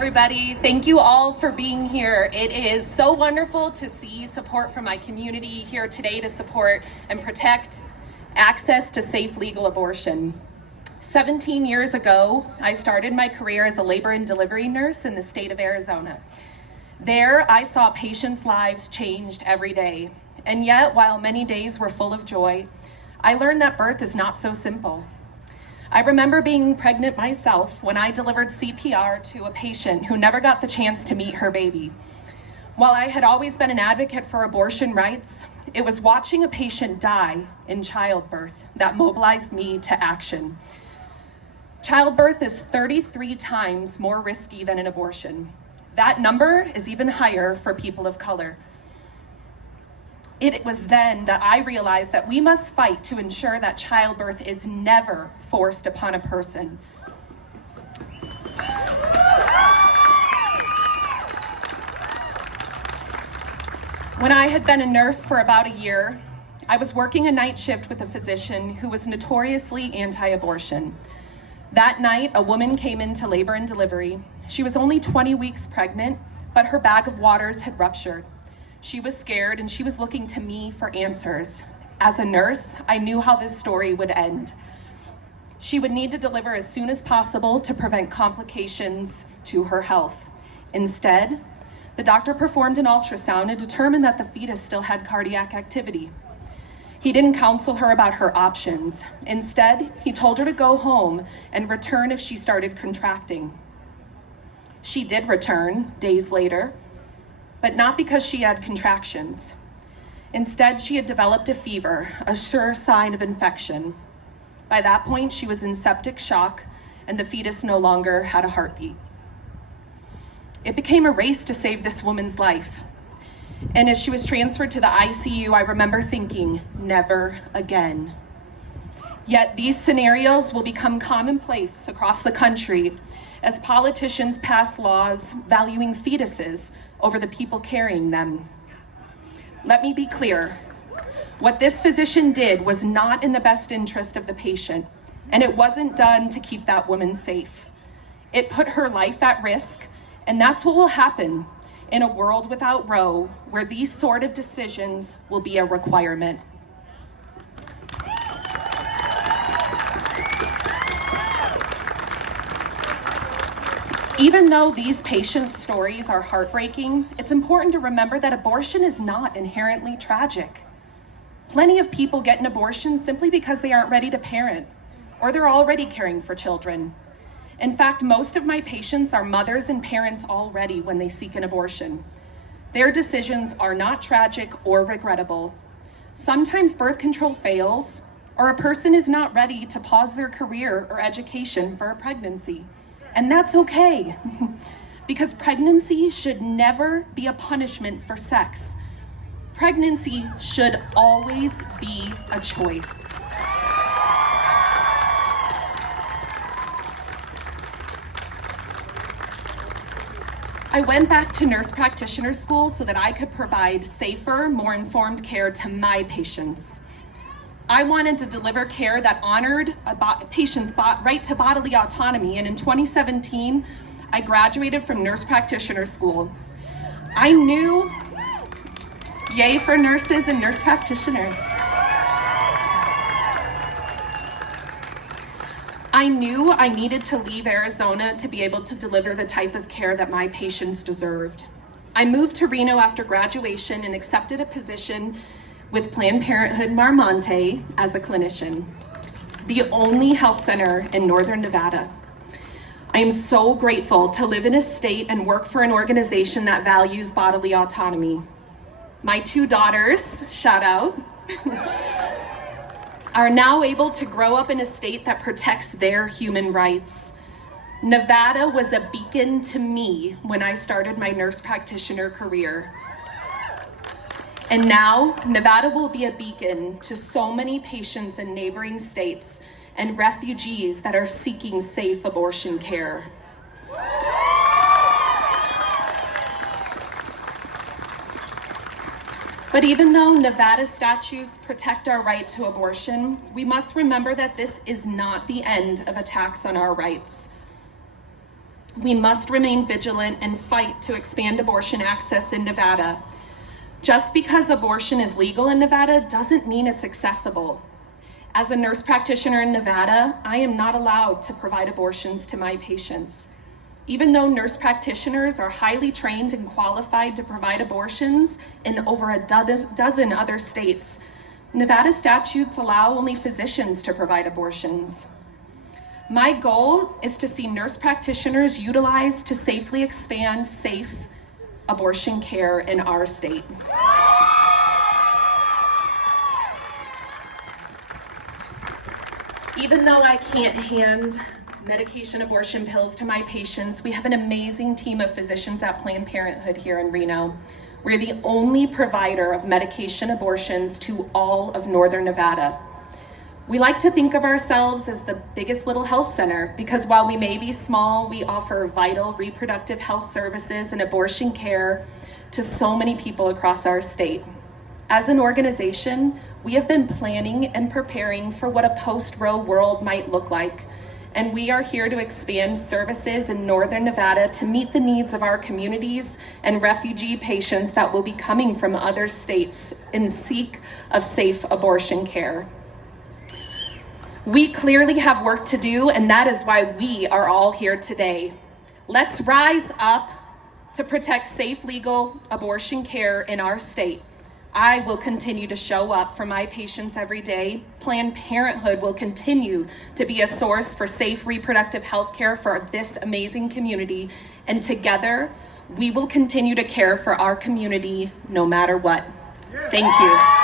Everybody, thank you all for being here. It is so wonderful to see support from my community here today to support and protect access to safe legal abortion. 17 years ago, I started my career as a labor and delivery nurse in the state of Arizona. There, I saw patients' lives changed every day. And yet, while many days were full of joy, I learned that birth is not so simple. I remember being pregnant myself when I delivered CPR to a patient who never got the chance to meet her baby. While I had always been an advocate for abortion rights, it was watching a patient die in childbirth that mobilized me to action. Childbirth is 33 times more risky than an abortion. That number is even higher for people of color. It was then that I realized that we must fight to ensure that childbirth is never forced upon a person. When I had been a nurse for about a year, I was working a night shift with a physician who was notoriously anti-abortion. That night, a woman came into labor and delivery. She was only 20 weeks pregnant, but her bag of waters had ruptured. She was scared and she was looking to me for answers. As a nurse, I knew how this story would end. She would need to deliver as soon as possible to prevent complications to her health. Instead, the doctor performed an ultrasound and determined that the fetus still had cardiac activity. He didn't counsel her about her options. Instead, he told her to go home and return if she started contracting. She did return days later, but not because she had contractions. Instead, she had developed a fever, a sure sign of infection. By that point, she was in septic shock, and the fetus no longer had a heartbeat. It became a race to save this woman's life. And as she was transferred to the ICU, I remember thinking, never again. Yet these scenarios will become commonplace across the country as politicians pass laws valuing fetuses over the people carrying them. Let me be clear. What this physician did was not in the best interest of the patient, and it wasn't done to keep that woman safe. It put her life at risk, and that's what will happen in a world without Roe, where these sort of decisions will be a requirement. Even though these patients' stories are heartbreaking, it's important to remember that abortion is not inherently tragic. Plenty of people get an abortion simply because they aren't ready to parent, or they're already caring for children. In fact, most of my patients are mothers and parents already when they seek an abortion. Their decisions are not tragic or regrettable. Sometimes birth control fails, or a person is not ready to pause their career or education for a pregnancy. And that's okay, because pregnancy should never be a punishment for sex. Pregnancy should always be a choice. I went back to nurse practitioner school so that I could provide safer, more informed care to my patients. I wanted to deliver care that honored a patient's right to bodily autonomy, and in 2017, I graduated from nurse practitioner school. I knew, yay for nurses and nurse practitioners. I knew I needed to leave Arizona to be able to deliver the type of care that my patients deserved. I moved to Reno after graduation and accepted a position with Planned Parenthood Marmonte as a clinician, the only health center in Northern Nevada. I am so grateful to live in a state and work for an organization that values bodily autonomy. My two daughters, shout out, are now able to grow up in a state that protects their human rights. Nevada was a beacon to me when I started my nurse practitioner career. And now, Nevada will be a beacon to so many patients in neighboring states and refugees that are seeking safe abortion care. But even though Nevada statutes protect our right to abortion, we must remember that this is not the end of attacks on our rights. We must remain vigilant and fight to expand abortion access in Nevada. Just because abortion is legal in Nevada doesn't mean it's accessible. As a nurse practitioner in Nevada, I am not allowed to provide abortions to my patients. Even though nurse practitioners are highly trained and qualified to provide abortions in over a dozen other states, Nevada statutes allow only physicians to provide abortions. My goal is to see nurse practitioners utilized to safely expand safe abortion care in our state. Even though I can't hand medication abortion pills to my patients, we have an amazing team of physicians at Planned Parenthood here in Reno. We're the only provider of medication abortions to all of Northern Nevada. We like to think of ourselves as the biggest little health center because while we may be small, we offer vital reproductive health services and abortion care to so many people across our state. As an organization, we have been planning and preparing for what a post-Roe world might look like, and we are here to expand services in Northern Nevada to meet the needs of our communities and refugee patients that will be coming from other states in seek of safe abortion care. We clearly have work to do, and that is why we are all here today. Let's rise up to protect safe, legal abortion care in our state. I will continue to show up for my patients every day. Planned Parenthood will continue to be a source for safe reproductive health care for this amazing community. And together, we will continue to care for our community no matter what. Thank you.